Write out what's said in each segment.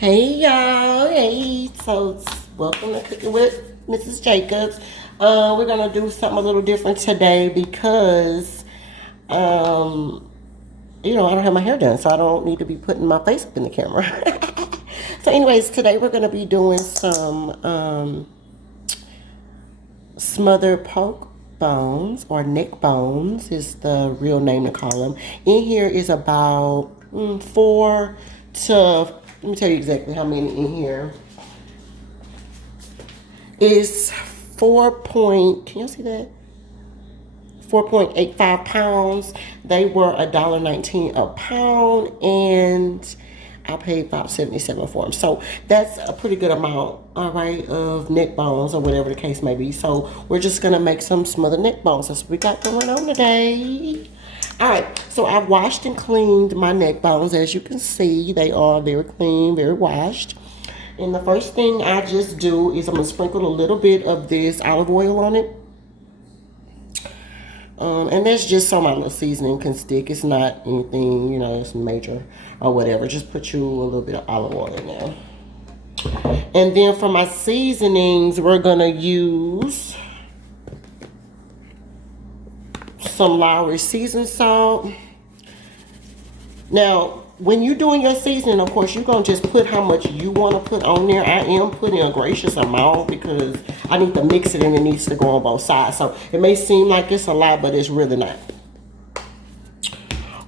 Hey y'all, hey, so welcome to Cooking with Mrs. Jacobs. We're gonna do something a little different today because, I don't have my hair done, so I don't need to be putting my face up in the camera. So anyways, today we're gonna be doing some smothered pork bones, or neck bones is the real name to call them. In here is about four to, let me tell you exactly how many in here. Is 4 can you see that? 4.85 pounds. They were $1.19 a pound, and I paid $5.77 for them. So that's a pretty good amount, all right, of neck bones or whatever the case may be. So we're just gonna make some smothered neck bones. That's what we got going on today. All right, so I've washed and cleaned my neck bones. As you can see, they are very clean, very washed. And the first thing I just do is I'm gonna sprinkle a little bit of this olive oil on it. And that's just so my little seasoning can stick. It's not anything, it's major or whatever. Just put you a little bit of olive oil in there. And then for my seasonings, we're gonna use some Lowry seasoned salt. Now, when you're doing your seasoning, of course, you're going to just put how much you want to put on there. I am putting a gracious amount because I need to mix it and it needs to go on both sides. So it may seem like it's a lot, but it's really not.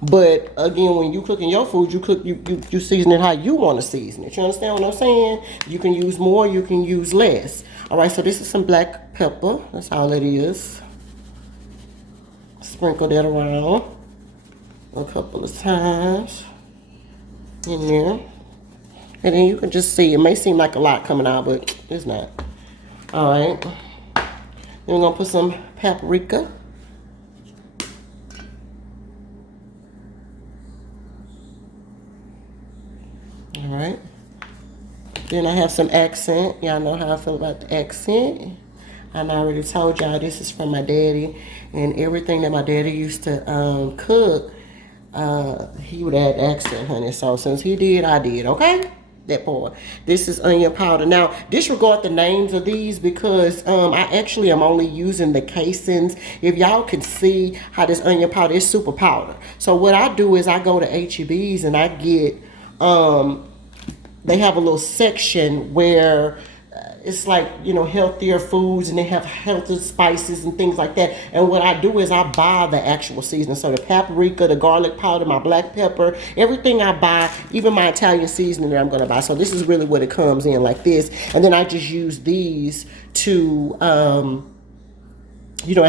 But again, when you cooking your food, you season it how you want to season it. You understand what I'm saying? You can use more, you can use less. All right, so this is some black pepper. That's all it is. Sprinkle that around a couple of times in there, and then you can just see it may seem like a lot coming out, but it's not. All right, then we're gonna put some paprika. All right, then I have some accent. Y'all know how I feel about the accent. And I already told y'all this is from my daddy, and everything that my daddy used to cook, he would add accent, honey. So since he did, I did, okay? That part. This is onion powder. Now, disregard the names of these because I actually am only using the casings. If y'all can see how this onion powder is super powder. So what I do is I go to H-E-B's and I get, they have a little section where it's like, healthier foods, and they have healthy spices and things like that. And what I do is I buy the actual seasoning. So the paprika, the garlic powder, my black pepper, everything I buy, even my Italian seasoning that I'm going to buy. So this is really what it comes in like this. And then I just use these to, as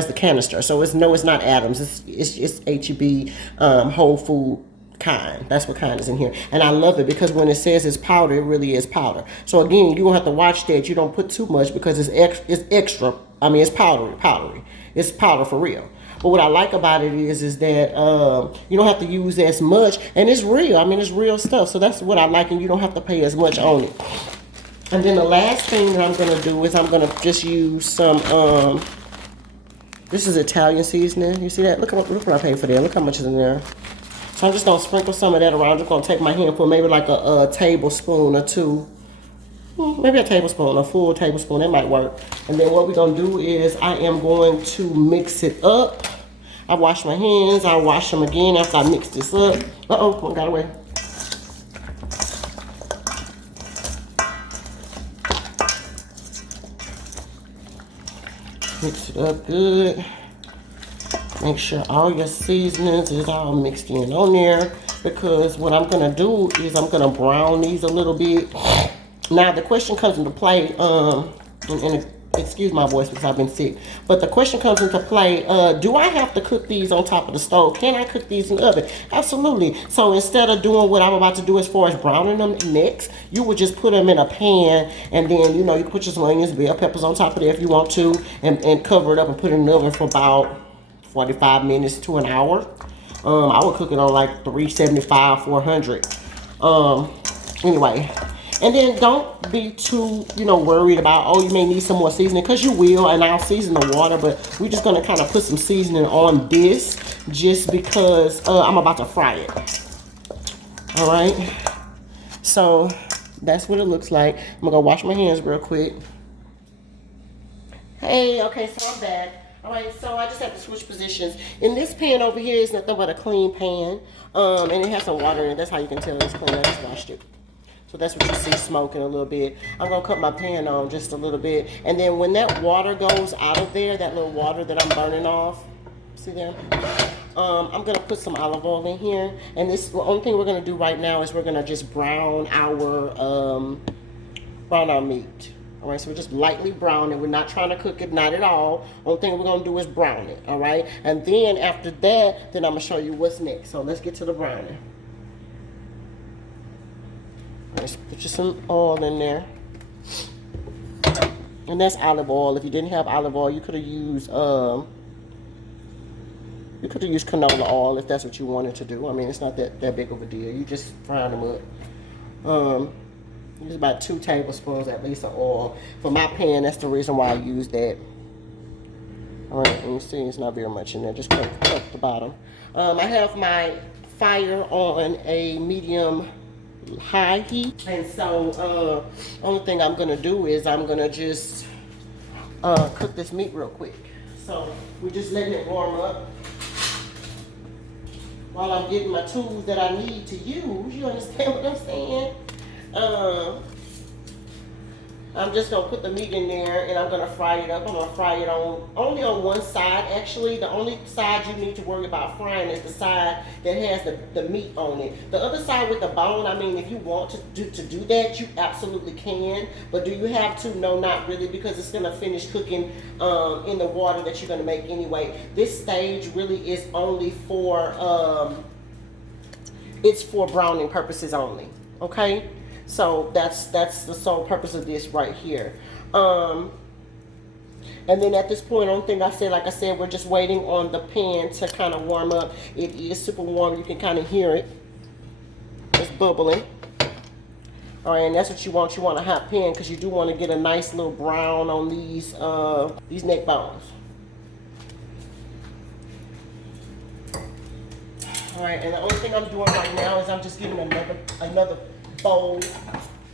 the canister. So it's not Adams. It's H-E-B whole food kind. That's what kind is in here. And I love it because when it says it's powder, it really is powder. So again, you're gonna have to watch that you don't put too much because it's extra. I mean, it's powdery. It's powder for real. But what I like about it is that you don't have to use as much, and it's real. I mean, it's real stuff. So that's what I like, and you don't have to pay as much on it. And then the last thing that I'm gonna do is I'm gonna just use some this is Italian seasoning. You see that? Look what I paid for that. Look how much is in there. So I'm just going to sprinkle some of that around. I'm just going to take my handful, maybe like a tablespoon or two. Maybe a tablespoon, a full tablespoon. That might work. And then what we're going to do is I am going to mix it up. I wash my hands. I'll wash them again after I mix this up. Uh-oh, one got away. Mix it up good. Make sure all your seasonings is all mixed in on there, because what I'm gonna do is I'm gonna brown these a little bit. Now the question comes into play, and excuse my voice because I've been sick, but the question comes into play, do I have to cook these on top of the stove? Can I cook these in the oven? Absolutely. So instead of doing what I'm about to do as far as browning them next, you would just put them in a pan, and then you can put your some onions, bell peppers on top of there if you want to, and cover it up and put it in the oven for about 45 minutes to an hour. I would cook it on like 375, 400. Anyway, and then don't be too, worried about, oh, you may need some more seasoning, because you will, and I'll season the water, but we're just going to kind of put some seasoning on this just because I'm about to fry it. All right. So That's what it looks like. I'm gonna go wash my hands real quick. Hey, okay, so I'm back. All right, so I just have to switch positions. In this pan over here is nothing but a clean pan, and it has some water in it. That's how you can tell it's clean. I just washed it. So that's what you see smoking a little bit. I'm gonna cut my pan on just a little bit, and then when that water goes out of there, that little water that I'm burning off, see there? I'm gonna put some olive oil in here, and this the only thing we're gonna do right now is we're gonna just brown our meat. All right, so we're just lightly browning. We're not trying to cook it, not at all. Only thing we're gonna do is brown it. All right, and then after that, then I'm gonna show you what's next. So let's get to the browning. Let's put you some oil in there, and that's olive oil. If you didn't have olive oil, you could have used canola oil if that's what you wanted to do. I mean, it's not that big of a deal. You just fry them up. Use about 2 tablespoons at least of oil. For my pan, that's the reason why I use that. All right, and you see it's not very much in there. Just cut the bottom. I have my fire on a medium high heat, and so only thing I'm gonna do is I'm gonna just cook this meat real quick. So we're just letting it warm up while I'm getting my tools that I need to use. You understand what I'm saying? I'm just gonna put the meat in there and I'm gonna fry it up. I'm gonna fry it only on one side. Actually, the only side you need to worry about frying is the side that has the meat on it. The other side with the bone, I mean, if you want to do that, you absolutely can. But do you have to? No, not really, because it's gonna finish cooking in the water that you're gonna make anyway. This stage really is only for it's for browning purposes only. Okay. So that's the sole purpose of this right here. And then at this point, only thing like I said, we're just waiting on the pan to kind of warm up. It is super warm. You can kind of hear it. It's bubbling. All right, and that's what you want. You want a hot pan because you do want to get a nice little brown on these neck bones. All right, and the only thing I'm doing right now is I'm just getting another bowl,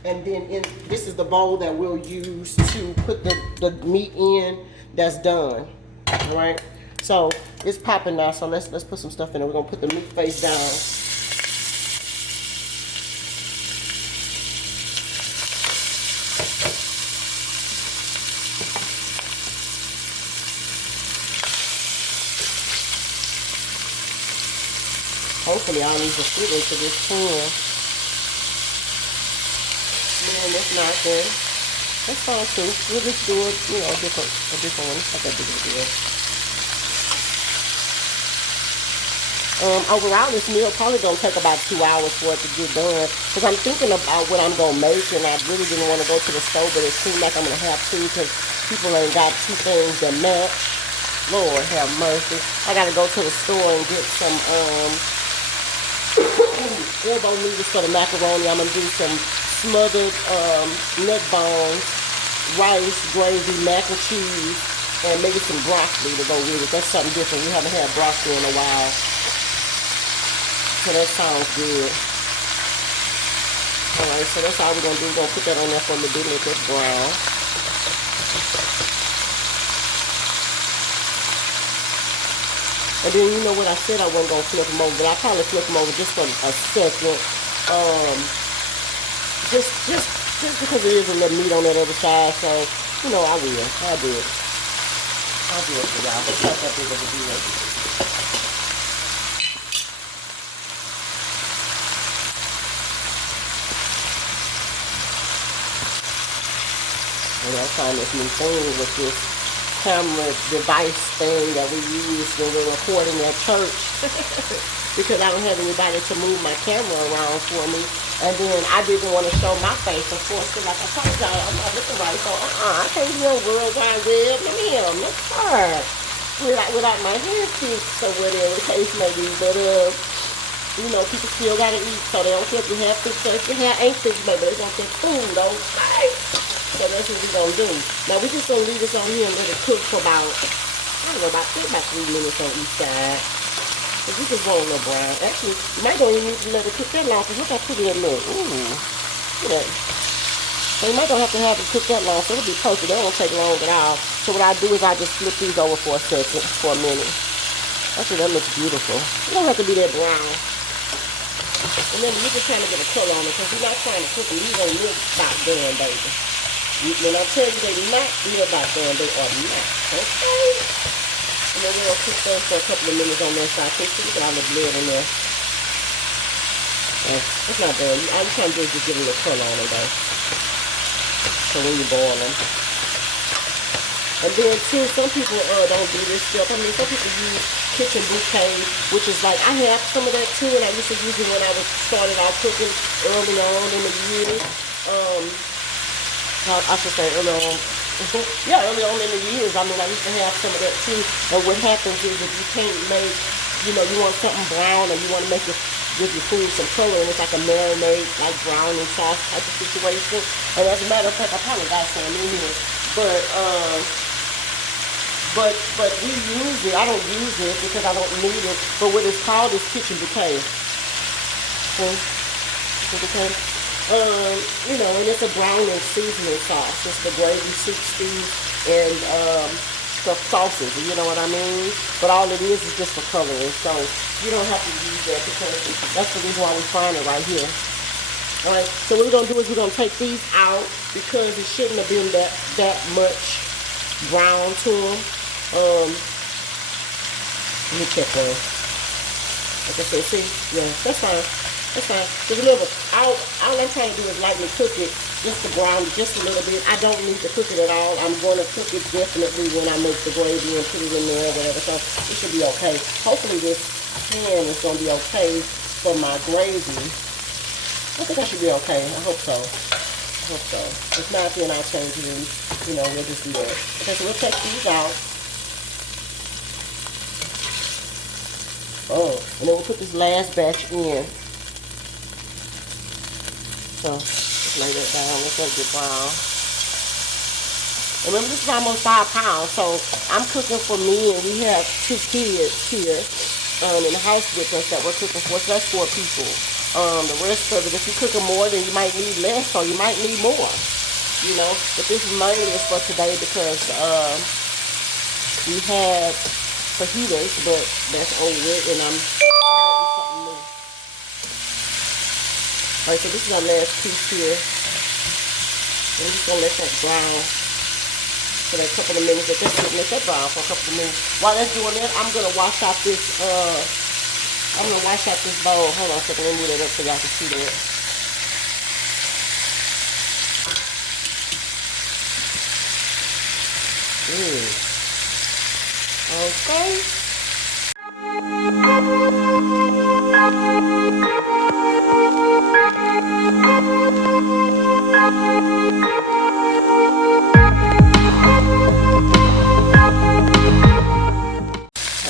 and then this is the bowl that we'll use to put the meat in that's done. All right, so it's popping now, so let's put some stuff in it. We're gonna put the meat face down. Hopefully all these will fit into this pan. And if not, then that's fine too. We'll just do it, you know, a different one. It's not that big of a deal. Overall, this meal probably gonna take about 2 hours for it to get done. Because I'm thinking about what I'm gonna make, and I really didn't want to go to the store, but it seems like I'm gonna have to because people ain't got 2 things that match. Lord have mercy. I gotta go to the store and get some elbow noodles for the macaroni. I'm gonna do some smothered neck bones, rice, gravy, mac and cheese, and maybe some broccoli to go with it. That's something different. We haven't had broccoli in a while. So that sounds good. Alright, so that's all we're going to do. We're going to put that on there for a little bit, let that brown. And then you know what I said I wasn't going to flip them over, but I'll probably flip them over just for a second. Just because there is a little meat on that other side, so, you know, I'll do it. I'll do it for y'all. It's not that big of a deal. And I find this new thing with this camera device thing that we use when we're recording at church. Because I don't have anybody to move my camera around for me. And then I didn't want to show my face, of course, because like I told y'all, I'm not looking right, so I can't be on World Wide Web. Let me hear them. That's hard. Without my hair fixed or whatever the case may be. But, you know, people still got to eat, so they don't care if your hair fixed or if your hair ain't fixed, baby. They want their food, okay? So that's what we're going to do. Now, we're just going to leave this on here and let it cook for about, I don't know, about 3 minutes on each side. Because we just want a little brown. Actually, you might don't even need to let it cook that long, because look, I put it in there. Ooh. Look at that. So you might not have to have it cook that long, so it'll be perfect. They don't take long at all. So what I do is I just flip these over for a second, for a minute. Actually, that looks beautiful. You don't have to be that brown. Remember, you're just trying to get a color on it because you're not trying to cook them. You don't look about done, baby. When I tell you they not real about done, they are not. Okay? And then we're going to cook those for a couple of minutes on that side. Look at all the blood in there. It's not done. All you're trying to do is just get a little color on it, though. So when you boil them. And then too, some people don't do this stuff. I mean, some people use kitchen bouquet, which is like, I have some of that too, and I used to use it when I was started out cooking early on in the year. I should say early on. Yeah, early on in the years. I mean, I used to have some of that too. And what happens is if you can't make, you know, you want something brown or you want to make it, give your food some color, and it's like a marinade, like brown and sauce type of situation. And as a matter of fact, I probably got some in here. But we use it. I don't use it because I don't need it. But what it's called is kitchen bouquet. Okay? Kitchen bouquet. You know, and it's a brown and seasoning sauce. It's the gravy, soup stews, and stuffed sauces. You know what I mean? But all it is just for coloring. So you don't have to use that because that's the reason why we find it right here. All right. So what we're gonna do is we're gonna take these out because it shouldn't have been that much brown to them. Let me check one. Like I said, see, yeah, that's fine. That's fine. Because remember, all I'm trying to do is lightly cook it, just to brown it just a little bit. I don't need to cook it at all. I'm going to cook it definitely when I make the gravy and put it in there or whatever. So it should be okay. Hopefully this pan is going to be okay for my gravy. I think I should be okay. I hope so. I hope so. If not, then I'll change it and, you know, we'll just do that. Okay, so we'll take these out. Oh, and then we'll put this last batch in. So, just lay that down. Let's let it get brown. Remember, this is almost 5 pounds, so I'm cooking for me, and we have 2 kids here in the house with us that we're cooking for. So that's 4 people. The rest of it, if you're cooking more, then you might need less, or you might need more. You know, but this is mainly for today because we had fajitas, but that's over with, and I'm eating something new. Alright, so this is our last piece here. And we're just gonna let that brown for that couple of minutes. Let that brown for a couple of minutes. While that's doing that, I'm gonna wash out this bowl. Hold on a second, let me move that up so y'all can see that. Okay.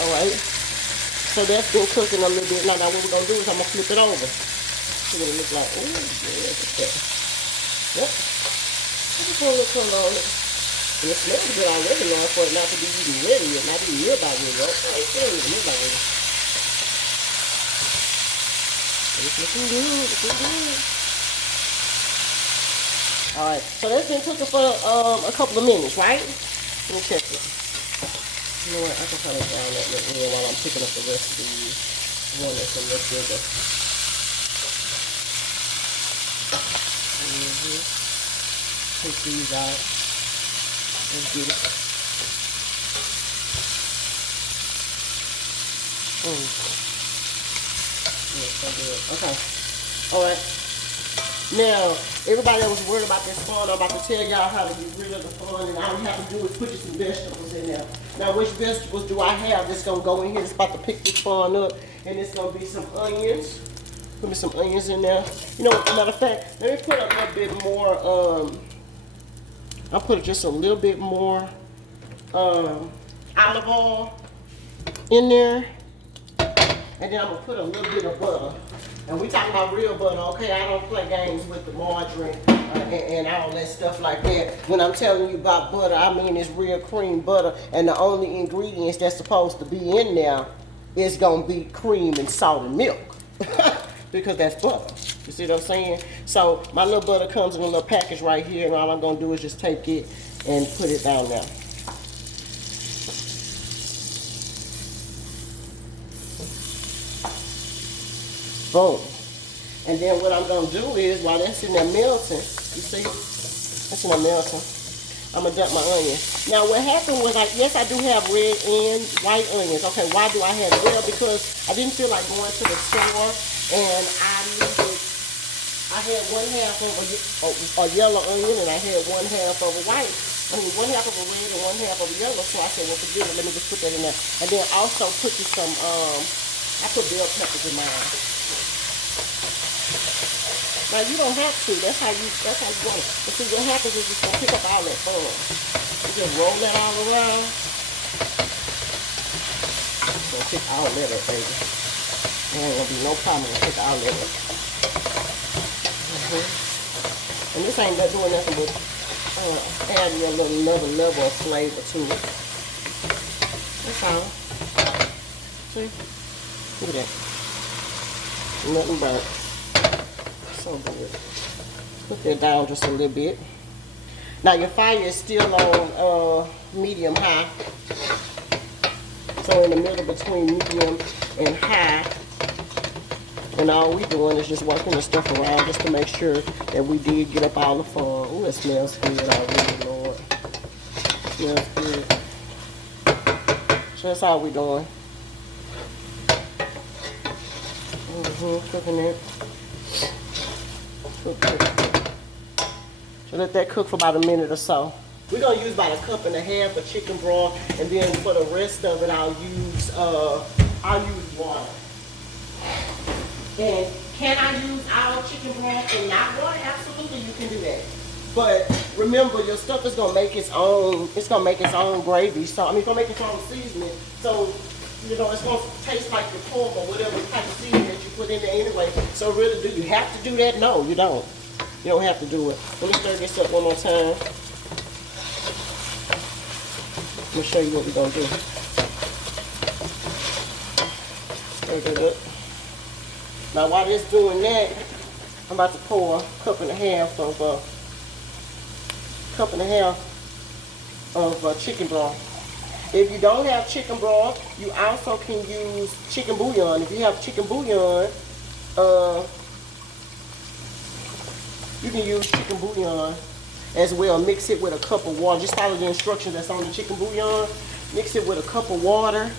Alright. So that's been cooking a little bit. Now what we're going to do is I'm going to flip it over. See what it looks like. Oh, yeah, look at that. Yep. Just put a little color on it. And it smells good already now for it not to be even ready yet. Not even near about ready. Okay, it's still even near about ready. It's looking good. Looking good. Alright, so that's been cooking for a couple of minutes, right? Let me check it. You know what? I can kind of brown that little in while I'm picking up the rest of these. One that's a little bigger. Take these out. That's beautiful. Yeah, so good. Okay. Alright. Now, everybody that was worried about this fun, I'm about to tell y'all how to get rid of the fun, and all you have to do is put you some vegetables in there. Now, which vegetables do I have that's going to go in here? It's about to pick this fun up, and it's going to be some onions. Put me some onions in there. You know, as a matter of fact, let me put a little bit more, I'll put just a little bit more olive oil in there, and then I'm going to put a little bit of butter. And we talking about real butter, okay? I don't play games with the margarine and all that stuff like that. When I'm telling you about butter, I mean it's real cream butter, and the only ingredients that's supposed to be in there is gonna be cream and salt and milk, because that's butter. You see what I'm saying? So my little butter comes in a little package right here, and all I'm gonna do is just take it and put it down there. Boom. And then what I'm gonna do is, while that's in there melting, you see, that's in there melting, I'm gonna dump my onion. Now what happened was, yes, I do have red and white onions. Okay, why do I have it? Well, because I didn't feel like going to the store, and I had one half of a yellow onion, and I had one half of a white. I mean, one half of a red and one half of a yellow. So I said, well, forget it. Let me just put that in there. And then also put you some, I put bell peppers in mine. Now you don't have to. That's how you want it. But see, what happens is it's gonna pick up all that fun. You just roll that all around. It's gonna pick all that up, baby. There ain't gonna be no problem to pick all that up. And this ain't doing nothing but adding another level of flavor to it. That's all. See? Look at that. Nothing burnt. So good. Put that down just a little bit. Now your fire is still on medium high. So in the middle between medium and high. And all we doing is just working the stuff around just to make sure that we did get up all the fun. Ooh, it smells good already, Lord. It smells good. So that's all we doing. Cooking it. So let that cook for about a minute or so. We're gonna use about 1.5 cups of chicken broth, and then for the rest of it, I'll use water. And can I use our chicken broth and not water? Absolutely, you can do that. But remember, your stuff is gonna make its own. It's gonna make its own gravy. So it's gonna make its own seasoning. So it's gonna taste like your pork or whatever type of seasoning that you put in there anyway. So really, do you have to do that? No, you don't. You don't have to do it. Let me stir this up one more time. Let me show you what we're gonna do. Stir that up. Now while it's doing that, I'm about to pour 1.5 cups of chicken broth. If you don't have chicken broth, you also can use chicken bouillon. If you have chicken bouillon, you can use chicken bouillon as well. Mix it with a cup of water. Just follow the instructions that's on the chicken bouillon. Mix it with a cup of water,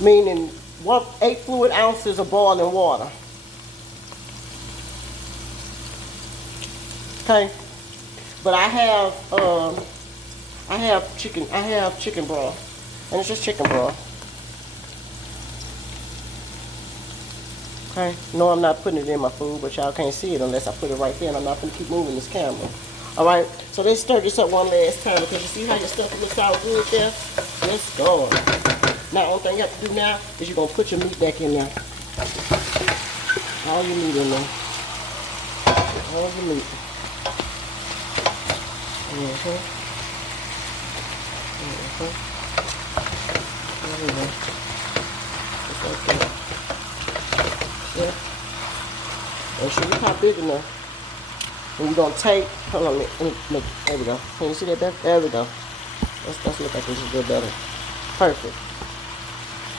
meaning 8 fluid ounces of boiling water. Okay, but I have chicken broth, and it's just chicken broth. Okay, no, I'm not putting it in my food, but y'all can't see it unless I put it right there, and I'm not gonna keep moving this camera. All right, so let's stir this up one last time, because you see how your stuff looks all good there. Let's go. Now, only thing you have to do now is you're gonna put your meat back in there. All your meat in there. All your meat. There we go. Just like that. Yeah. Make sure you pop big enough. And you're gonna take, hold on, there we go. Can you see that better? There we go. Let's look like this is a little better. Perfect.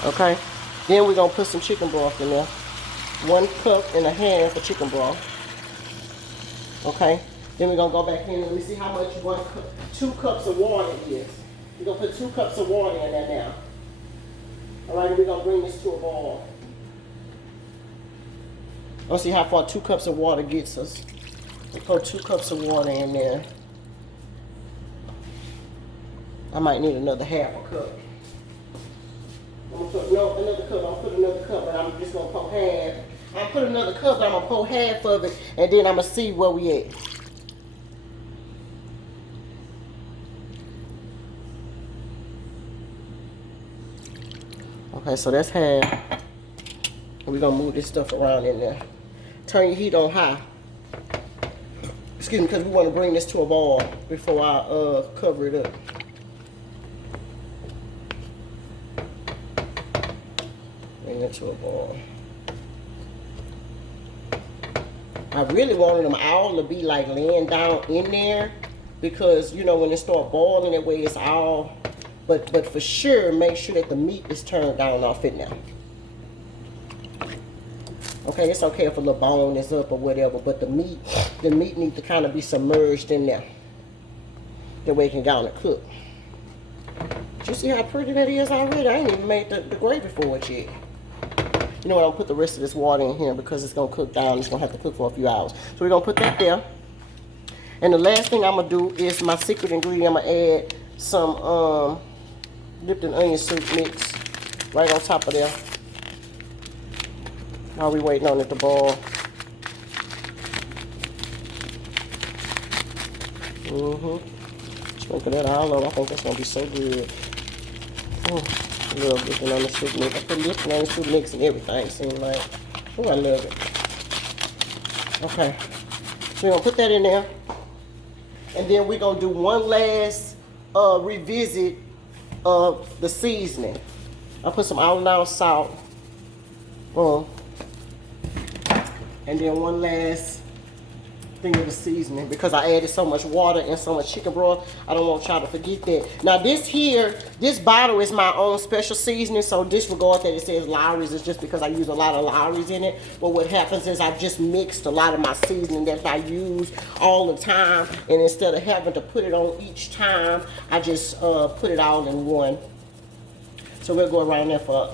Okay. Then we're gonna put some chicken broth in there. 1.5 cups of chicken broth. Okay. Then we're gonna go back in and let me see how much 2 cups of water is. We're gonna put 2 cups of water in there now. All right, and we're gonna bring this to a boil. Let's see how far 2 cups of water gets us. We'll put 2 cups of water in there. I might need another 1/2 cup. I'm gonna put another cup. I'll put another cup, but I'm just gonna pour half. I'll put another cup, but I'm gonna pour half of it, and then I'm gonna see where we at. Okay, so that's half. We're gonna move this stuff around in there. Turn your heat on high. Excuse me, because we want to bring this to a boil before I cover it up. Bring it to a boil. I really wanted them all to be like laying down in there, because you know when it start boiling that way it's all, but for sure make sure that the meat is turned down off in there. Okay, it's okay if a little bone is up or whatever, but the meat needs to kind of be submerged in there. That way it can go on and cook. Did you see how pretty that is already? I ain't even made the gravy for it yet. You know what, I'll put the rest of this water in here because it's going to cook down. It's going to have to cook for a few hours. So we're going to put that there. And the last thing I'm going to do is my secret ingredient. I'm going to add some Lipton onion soup mix right on top of there. While we waiting on it to boil. Sprinkle that all over. I think that's going to be so good. I love Lipton onion soup mix. I put Lipton onion soup mix and everything. Seems like, oh, I love it. Okay, so we're gonna put that in there, and then we're gonna do one last revisit of the seasoning. I put some all-in-all salt, and then one last thing of the seasoning, because I added so much water and so much chicken broth. I don't want y'all to forget that. Now this bottle is my own special seasoning, so disregard that it says Lawry's. It's just because I use a lot of Lawry's in it. But what happens is I've just mixed a lot of my seasoning that I use all the time, and instead of having to put it on each time, I just put it all in one. So we'll go around there for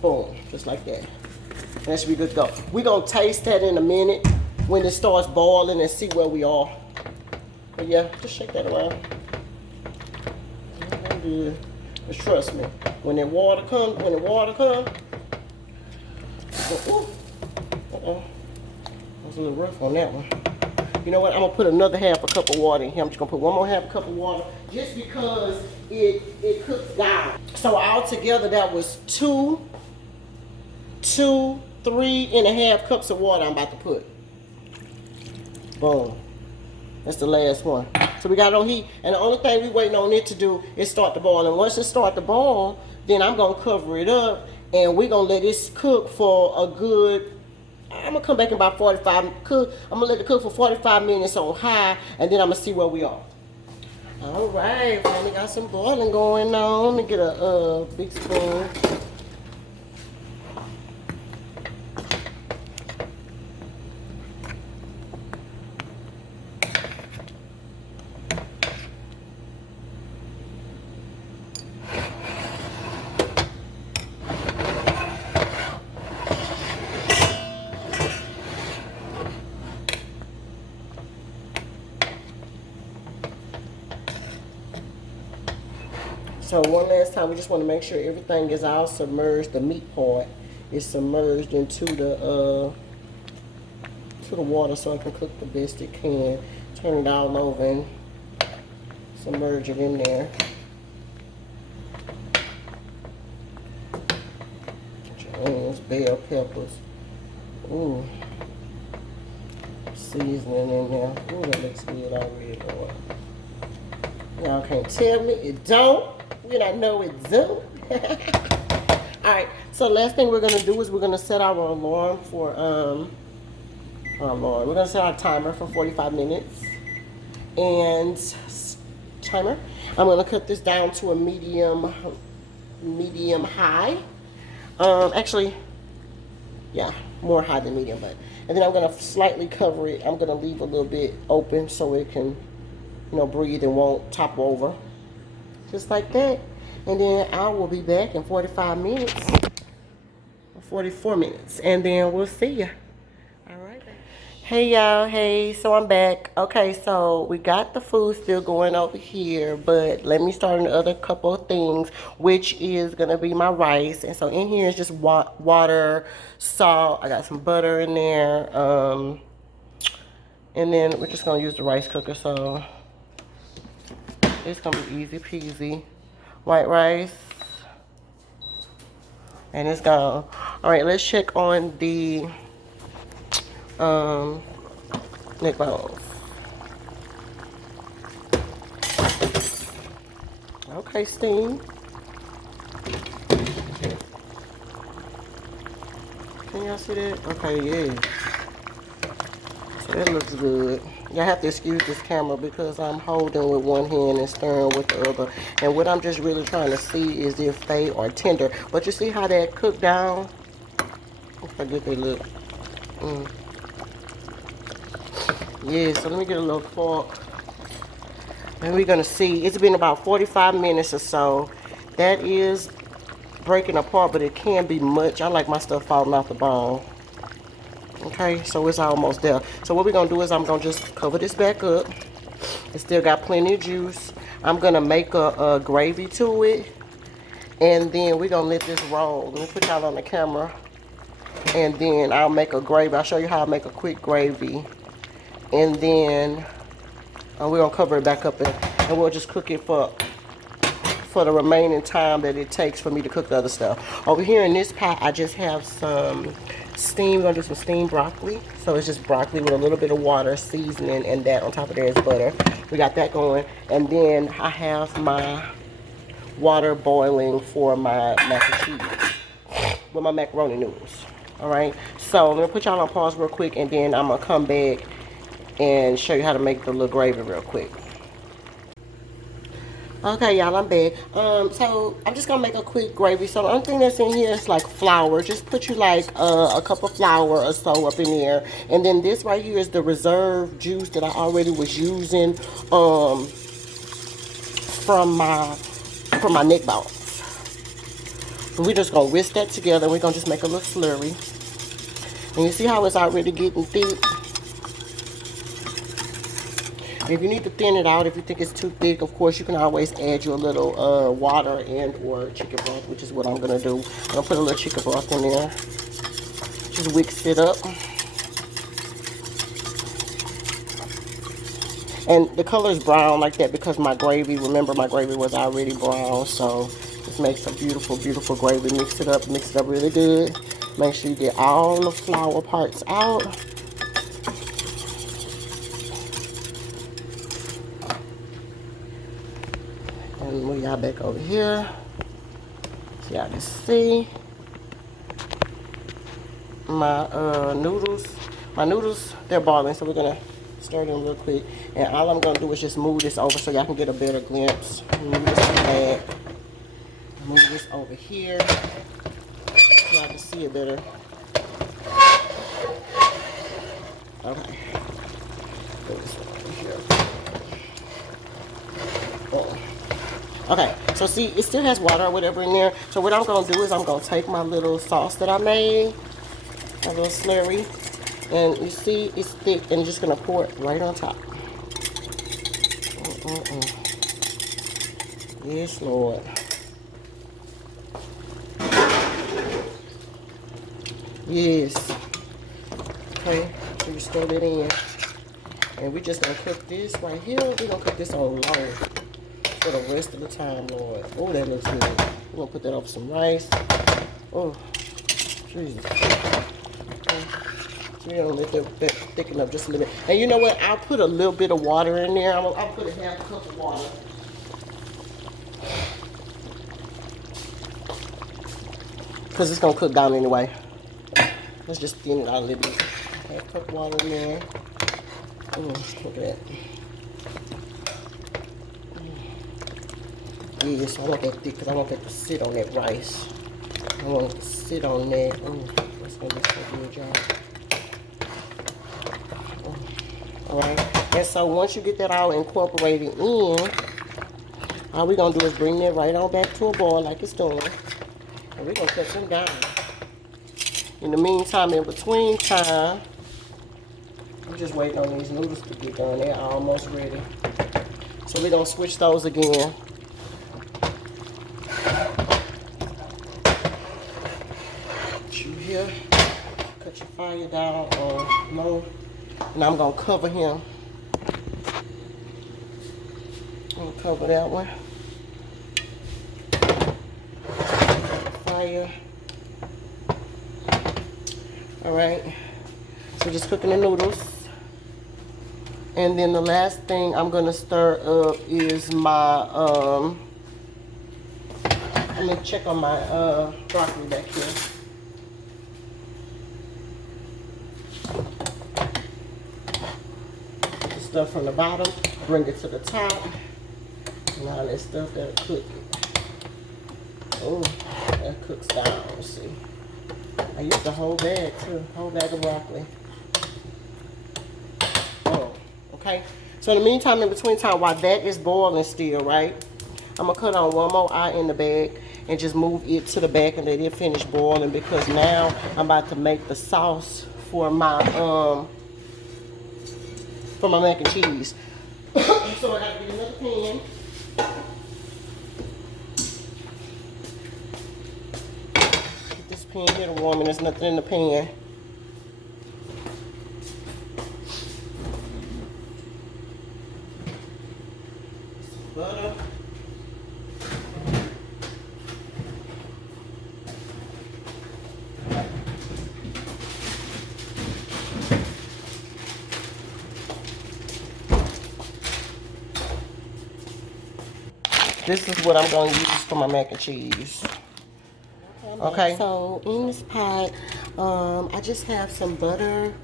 boom, just like that. And that should be good to go. We're gonna taste that in a minute when it starts boiling and see where we are. But yeah, just shake that around. Good. Just trust me. When the water comes, ooh, that's a little rough on that one. You know what? I'm gonna put another half a cup of water in here. I'm just gonna put one more half a cup of water just because it cooks down. So altogether that was 3.5 cups of water I'm about to put. Boom. That's the last one. So we got it on heat, and the only thing we waiting on it to do is start to boil. And once it start to boil, then I'm gonna cover it up, and we're gonna let this cook for a good, I'm gonna come back in about 45. I'm gonna let it cook for 45 minutes on high, and then I'm gonna see where we are. All right, finally got some boiling going on. Let me get a big spoon. So one last time, we just want to make sure everything is all submerged. The meat part is submerged into the water so it can cook the best it can. Turn it all over and submerge it in there. Get your onions, bell peppers. Ooh. Seasoning in there. Ooh, that looks good already, Lord. Y'all can't tell me it don't. I know it do. Alright, so last thing we're going to do is we're going to set our alarm for, we're going to set our timer for 45 minutes. And, timer, I'm going to cut this down to a medium high. Actually, yeah, more high than medium, but, and then I'm going to slightly cover it. I'm going to leave a little bit open so it can, breathe and won't topple over. Just like that. And then I will be back in 45 minutes, 44 minutes, and then we'll see ya. All right. Hey y'all, hey, so I'm back. Okay, so we got the food still going over here, but let me start on the other couple of things, which is gonna be my rice. And so in here is just water, salt. I got some butter in there, and then we're just gonna use the rice cooker. So it's gonna be easy peasy. White rice, and it's gone. All right, let's check on the neck bones. Okay, steam. Can y'all see that? Okay, yeah. That looks good. Y'all have to excuse this camera because I'm holding with one hand and stirring with the other. And what I'm just really trying to see is if they are tender. But you see how that cooked down? Look how good they look. Yeah, so let me get a little fork. And we're gonna see, it's been about 45 minutes or so. That is breaking apart, but it can be much. I like my stuff falling off the bone. Okay, so it's almost there. So what we're gonna do is I'm gonna just cover this back up. It still got plenty of juice. I'm gonna make a gravy to it, and then we're gonna let this roll. Let me put y'all on the camera, and then I'll make a gravy. I'll show you how I make a quick gravy, and then we're gonna cover it back up, and we'll just cook it for the remaining time that it takes for me to cook the other stuff. Over here in this pot, I just have some steam. We're gonna do some steamed broccoli. So it's just broccoli with a little bit of water, seasoning, and that on top of there is butter. We got that going. And then I have my water boiling for my mac and cheese with my macaroni noodles. All right, so I'm gonna put y'all on pause real quick, and then I'm gonna come back and show you how to make the little gravy real quick. Okay, y'all, I'm back. So I'm just gonna make a quick gravy. So the only thing that's in here is like flour. Just put you like a cup of flour or so up in there. And then this right here is the reserve juice that I already was using from my neck bones. So we're just gonna whisk that together. We're gonna just make a little slurry. And you see how it's already getting thick? If you need to thin it out, if you think it's too thick, of course, you can always add you a little water and or chicken broth, which is what I'm going to do. I'm going to put a little chicken broth in there. Just whisk it up. And the color is brown like that because my gravy, remember my gravy was already brown. So this makes a beautiful, beautiful gravy. Mix it up really good. Make sure you get all the flour parts out. And move y'all back over here so y'all can see my noodles. My noodles, they're boiling, so we're gonna stir them real quick. And all I'm gonna do is just move this over so y'all can get a better glimpse. Move this back. Move this over here so y'all can see it better. Okay. Put this over here. Oh. Okay, so see, it still has water or whatever in there. So what I'm going to do is I'm going to take my little sauce that I made, my little slurry, and you see it's thick, and just going to pour it right on top. Yes, Lord. Yes. Okay, so you stir it in. And we're just going to cook this right here. We're going to cook this on low for the rest of the time, Lord. Oh, that looks good. We're going to put that over some rice. Oh, Jesus. Okay. So we're going to let that thicken up just a little bit. And you know what? I'll put a little bit of water in there. I'll put a half a cup of water. Because it's going to cook down anyway. Let's just thin it out a little bit. Half a cup of water in there. Oh, look at that. Yes, I want that thick because I want that to sit on that rice. I want it to sit on that. Oh, that's going to be so good, y'all. Alright, and so once you get that all incorporated in, all we're going to do is bring that right on back to a boil like it's doing. And we're going to cut them down. In the meantime, in between time, I'm just waiting on these noodles to get done. They're almost ready. So we're going to switch those again. You here, cut your fire down on low, and I'm gonna cover him. I'm gonna cover that one. Fire. All right. So just cooking the noodles, and then the last thing I'm gonna stir up is my I'm gonna check on my broccoli back here. stuff from the bottom, bring it to the top. And all that stuff that'll cook it. Oh, that cooks down. Let's see. I used the whole bag too, whole bag of broccoli. Oh, okay. So in the meantime, in between time, while that is boiling still, right? I'm gonna cut on one more eye in the bag and just move it to the back and let it finish boiling, because now I'm about to make the sauce for my mac and cheese. So I gotta get another pan. Get this pan here to warm, and there's nothing in the pan. Some butter. This is what I'm going to use for my mac and cheese. Okay. So in this pot, I just have some butter,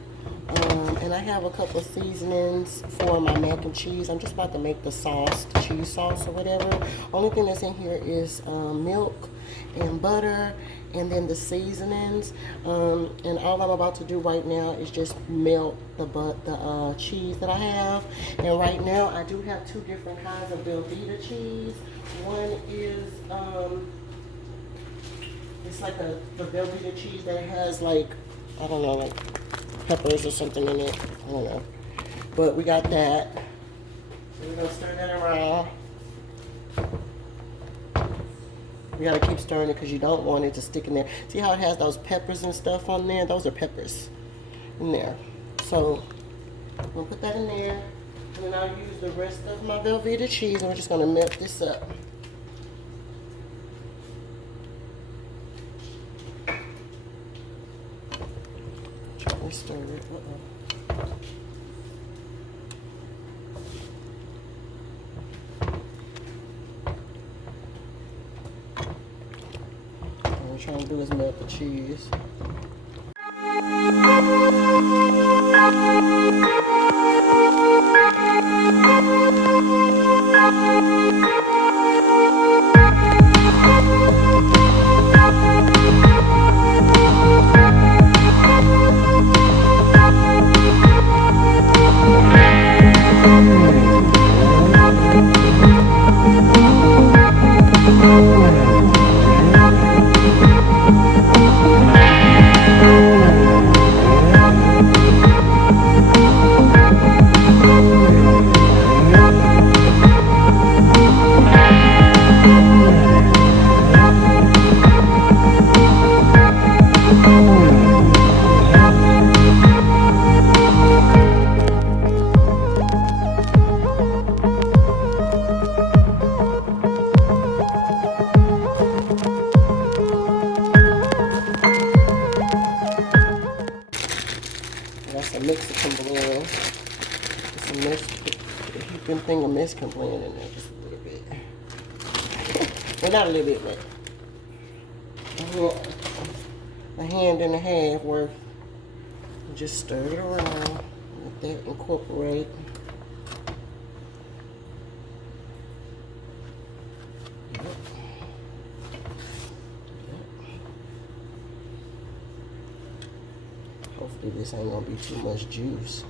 and I have a couple of seasonings for my mac and cheese. I'm just about to make the sauce, the cheese sauce or whatever. Only thing that's in here is milk and butter, and then the seasonings. And all I'm about to do right now is just melt the cheese that I have. And right now I do have two different kinds of Velveeta cheese. One is it's like the Velveeta cheese that has, like, I don't know, like peppers or something in it. I don't know. But we got that. So we're gonna stir that around. You gotta keep stirring it because you don't want it to stick in there. See how it has those peppers and stuff on there? Those are peppers in there. So I'm gonna put that in there, and then I'll use the rest of my Velveeta cheese, and we're just gonna melt this up. Gently stir it. What we're trying to do is melt the cheese. That's a Mexican blend. It's a heaping thing of Mexican blend in there, just a little bit. Well, not a little bit, but a hand and a half worth. Just stir it around. Let that incorporate. Hopefully this ain't gonna be too much juice.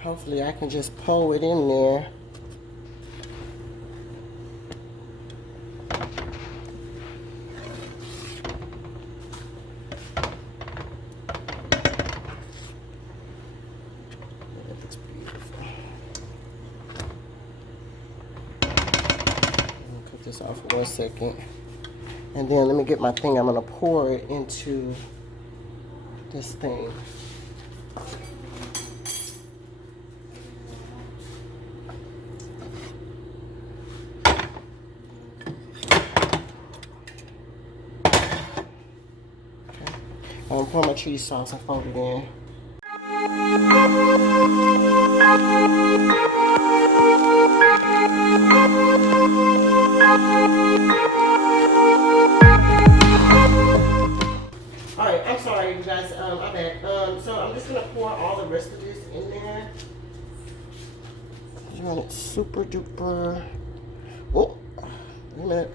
Hopefully I can just pour it in there. This off for 1 second, and then let me get my thing. I'm gonna pour it into this thing. Okay. I'm gonna pour my cheese sauce and fold it in. Alright, I'm sorry you guys, I'm back. So I'm just gonna pour all the rest of this in there. You want it super duper. Oh, wait a minute.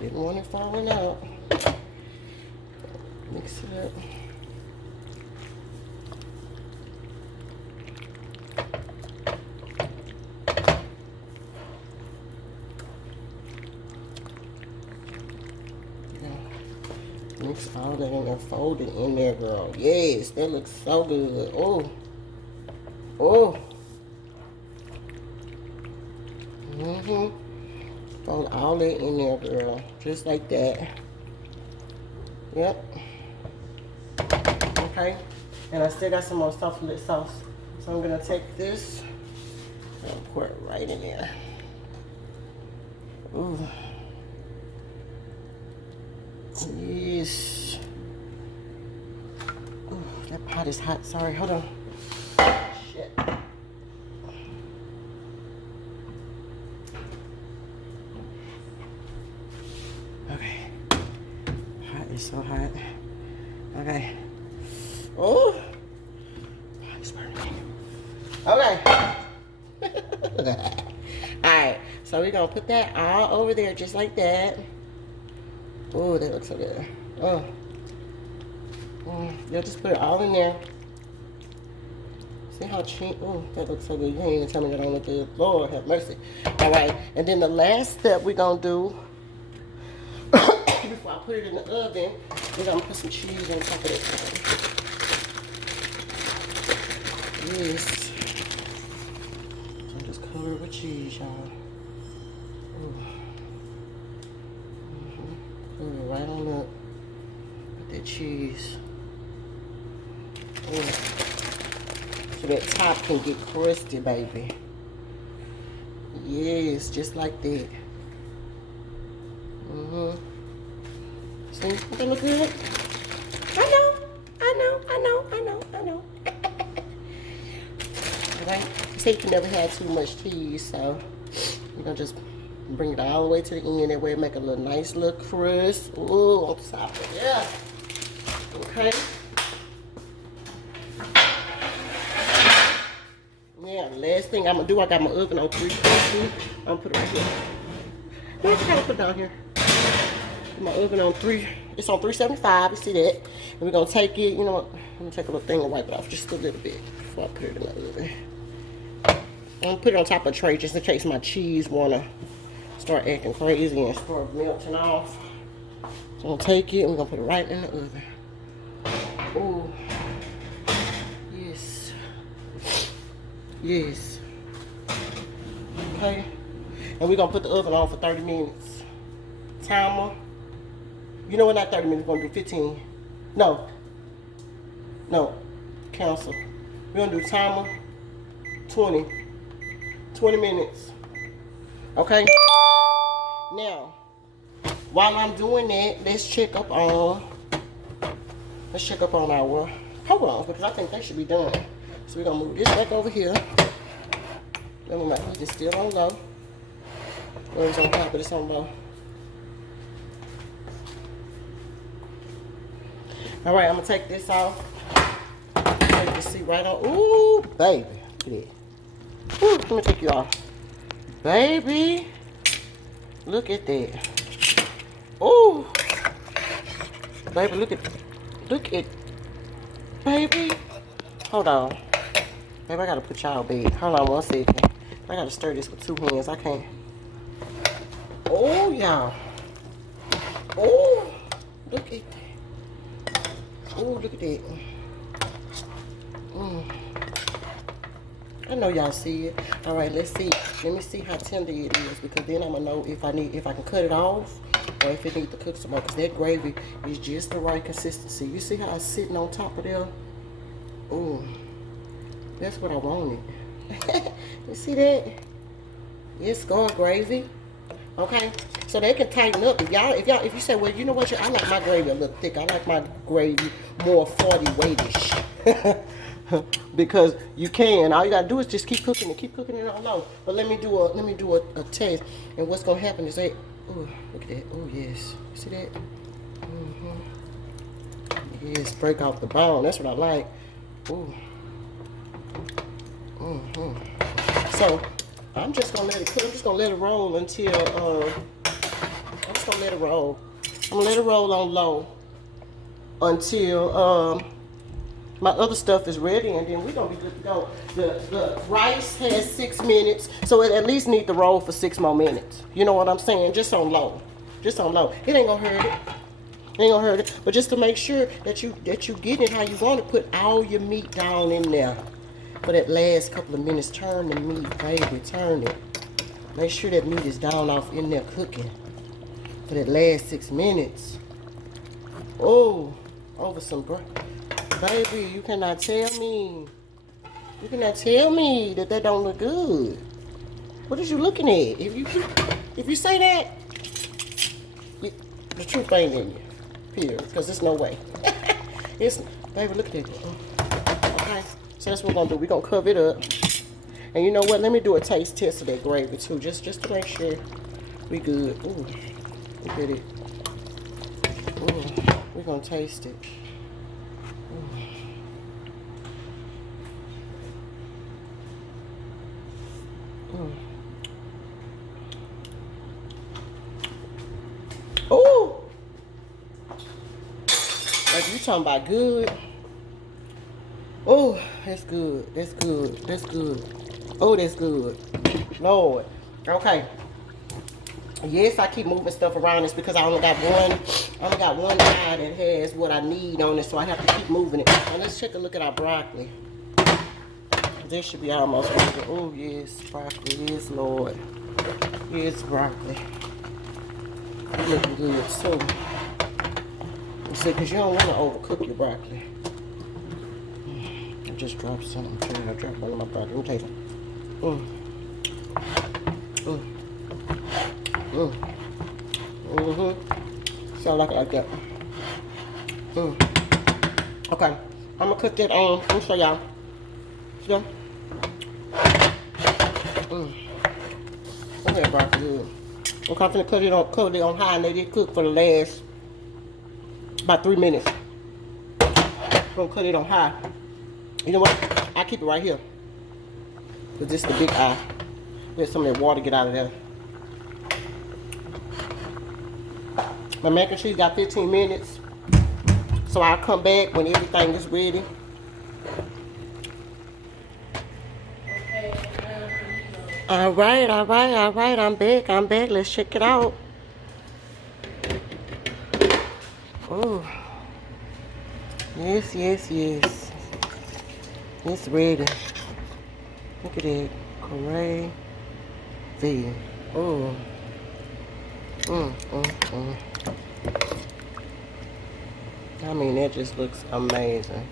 Didn't want it falling out. Mix it up. Mix all that in there, fold it in there, girl. Yes, that looks so good. Oh, oh. Fold all that in there, girl. Just like that. Yep. Okay. And I still got some more stuff lid sauce. So I'm gonna take this and pour it right in there. Ooh. Yes. Ooh, that pot is hot. Sorry, hold on. Shit. Okay. Hot is so hot. Okay. Oh. It's burning. Okay. Alright. So we're gonna put that all over there just like that. Oh, that looks so good. Oh. You'll just put it all in there. See how cheap? Oh, that looks so good. You can't even tell me that don't look good. Lord have mercy. Alright. And then the last step we're gonna do before I put it in the oven, we're gonna put some cheese on top of it. Yes. So just cover it with cheese, y'all. Right on up with that cheese. So that top can get crusty, baby. Yes, just like that. See, does that look good? I know. Alright, you say you can never have too much cheese, so you're gonna just bring it all the way to the end. That way it make a little nice little crust. Ooh, on top of it. Yeah. Okay. Yeah, last thing I'm gonna do, I got my oven on 350. I'm gonna put it right here. No, I gotta put it down here. My oven on it's on 375, you see that? And we're gonna take it, you know what? I'm gonna take a little thing and wipe it off just a little bit before I put it in the oven. I'm gonna put it on top of a tray just in case my cheese wanna start acting crazy and start melting off. So I'm gonna take it and we're gonna put it right in the oven. Oh, yes. Yes. Okay. And we're gonna put the oven on for 30 minutes. Timer. You know what, not 30 minutes, we're gonna do 15. No. Cancel. We're gonna do timer 20 minutes. Okay? Now, while I'm doing that, let's check up on our, hold on, because I think they should be done. So we're gonna move this back over here. Then my heat is still on low. Or it's on top, but it's on low. All right, I'm gonna take this off. Take the seat right on. Ooh, baby, look at that. Ooh, let me take you off. Baby, look at that. Ooh, baby, look at, baby. Hold on. Baby, I gotta put y'all back. Hold on 1 second. I gotta stir this with 2 hands. I can't. Oh, y'all. Oh, look at that. Oh, look at that. I know y'all see it. All right, let's see. Let me see how tender it is, because then I'm gonna know if I can cut it off or if it needs to cook some more, because that gravy is just the right consistency. You see how it's sitting on top of there? Oh, that's what I wanted. You see that? Yes, God, gravy. Okay, so they can tighten up. If you say, well, you know what, I like my gravy a little thick. I like my gravy more 40 weightish. Because you can. All you gotta do is just keep cooking it on low. But let me do a taste. And what's gonna happen is they, oh, look at that. Oh yes, see that? Yes, break off the bone. That's what I like. Ooh. So I'm just gonna let it cook. I'm just gonna let it roll until I'm just gonna let it roll. I'm gonna let it roll on low until my other stuff is ready, and then we're gonna be good to go. The rice has 6 minutes, so it at least need to roll for 6 more minutes. You know what I'm saying? Just on low. Just on low. It ain't gonna hurt it. Ain't gonna hurt it. But just to make sure that you get it how you want to, put all your meat down in there. For that last couple of minutes, turn the meat, baby, turn it. Make sure that meat is down off in there cooking. For that last 6 minutes. Oh, over some baby, you cannot tell me. You cannot tell me that don't look good. What is you looking at? If you say that, the truth ain't in you. Period. Because there's no way. Baby, look at it. Okay. So that's what we're gonna do. We're gonna cover it up. And you know what? Let me do a taste test of that gravy too. Just to make sure we good. Ooh. Look at it. Ooh. We're gonna taste it. Ooh. Like you talking about good. Oh, that's good. That's good. That's good. Oh, that's good. Lord. Okay. Yes, I keep moving stuff around. It's because I only got one eye that has what I need on it, so I have to keep moving it. Now let's take a look at our broccoli. This should be almost ready. Oh yes, broccoli. Yes, Lord. Yes, broccoli. It's looking good too. You see, because you don't want to overcook your broccoli. I just dropped something. I dropped one of my broccoli. Let me taste it. So I like that. Okay. I'm gonna cook that on. Let me show y'all. See that? Okay, broccoli good. Okay, I'm gonna cut it on high and let it cook for the last about 3 minutes. I'm gonna cut it on high. You know what? I keep it right here. Cause this is the big eye. Let some of that water get out of there. My mac and cheese got 15 minutes. So I'll come back when everything is ready. All right. I'm back. Let's check it out. Oh. Yes. It's ready. Look at it. Gravy. Oh. I mean, that just looks amazing.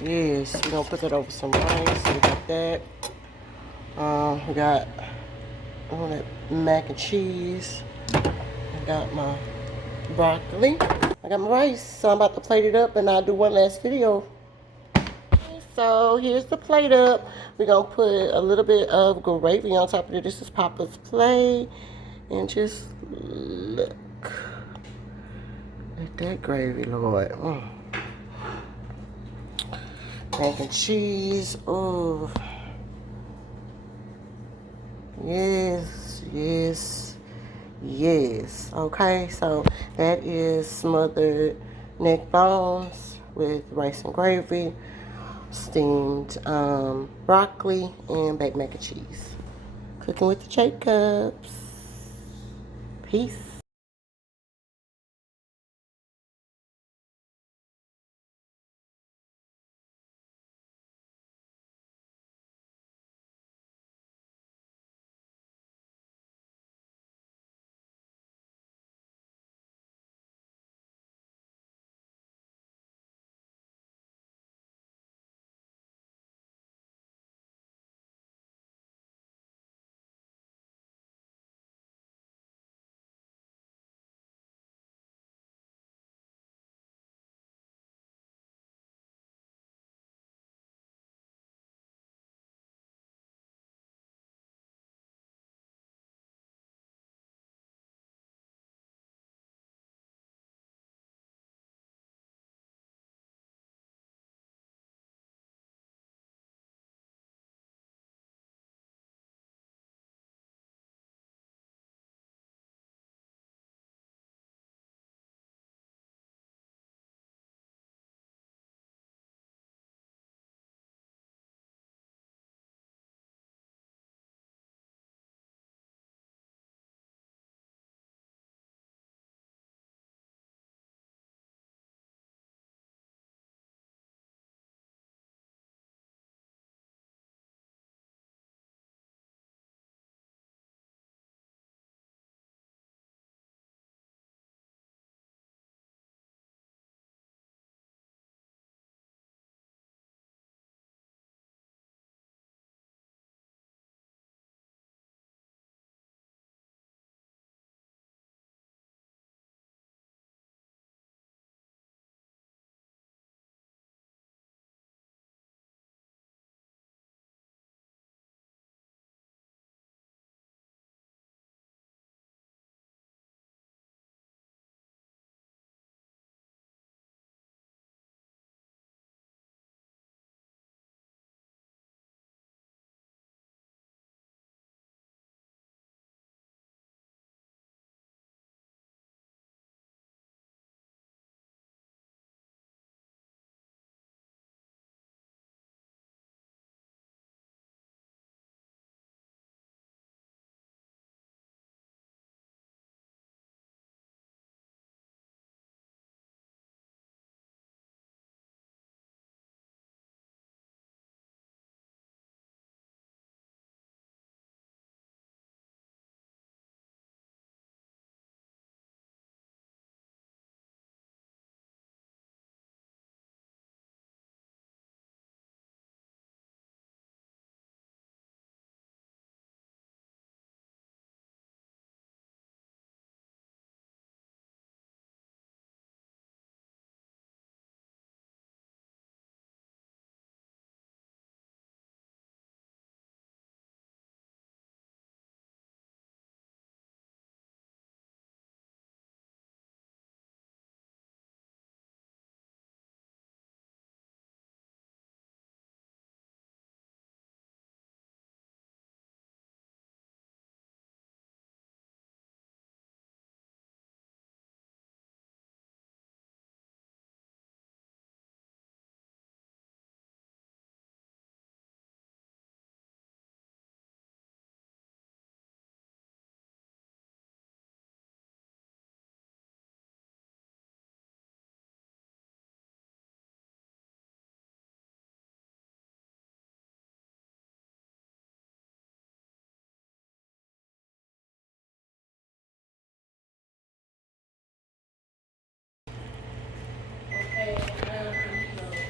Yes, we're gonna put that over some rice. We got that. We got all that mac and cheese. I got my broccoli. I got my rice, so I'm about to plate it up and I'll do one last video. So here's the plate up. We're gonna put a little bit of gravy on top of it. This is Papa's plate. And just look at that gravy, Lord. Mac and cheese. Oh. Yes. Okay, so that is smothered neck bones with rice and gravy, steamed broccoli, and baked mac and cheese. Cooking with the Jacobs. Peace.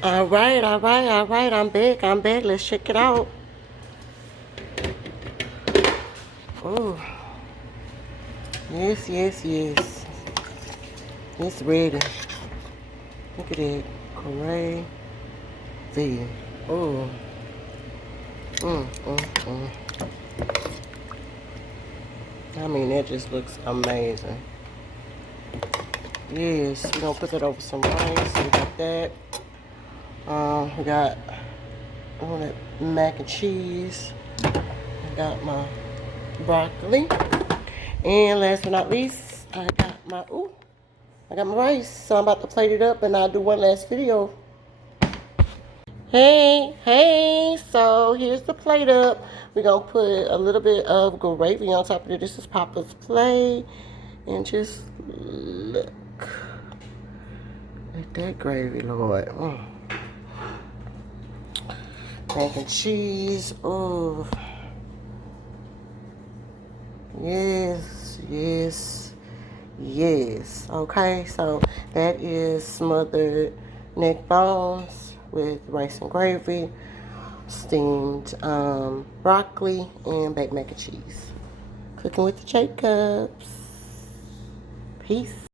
All right, all right, all right. I'm back. I'm back. Let's check it out. Oh, yes, yes, yes. It's ready. Look at that gravy. Oh, I mean, that just looks amazing. Yes, we're gonna put that over some rice. We got that. We got that mac and cheese. I got my broccoli. And last but not least, I got my rice. So I'm about to plate it up and I'll do one last video. Hey, so here's the plate up. We're gonna put a little bit of gravy on top of it. This is Papa's plate. And just look at that gravy, Lord. Mac and cheese. Oh, yes, yes, yes. Okay, so that is smothered neck bones with rice and gravy, steamed broccoli, and baked mac and cheese. Cooking with the Jacobs. Peace.